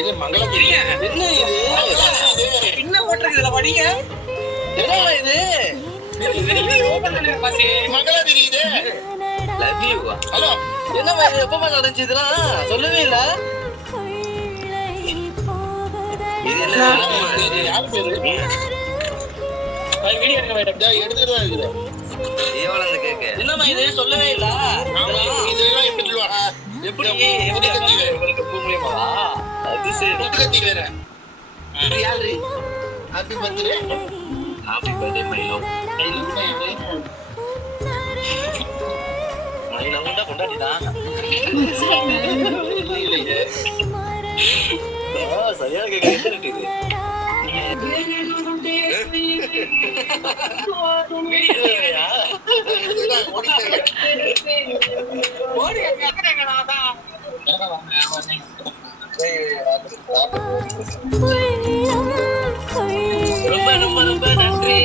இது மங்களகிரி. என்ன இது என்ன போட்டிருக்குதுல படிங்க. என்னவா இது மங்களகிரி இது. Love you. ஹலோ என்னவா இது எப்ப நடந்துச்சு இதெல்லாம் சொல்லவே இல்ல. இது என்ன யாரு பேரு வீடியோ எடுத்துட்டு தான் இருக்குது. என்னம்மா இது சொல்லவே இல்ல. இதெல்லாம் எப்படி சொல்லுவாங்க எப்படி பூ மூலியமாவா அது சரி முத்துக்கத்தி வேற யாரு ஹாப்பி பர்த்டே மை லவ் தான் கொண்டாடிதான் சரியா கேட்குது. ரொம்ப ரொம்ப ரொம்ப நன்றி.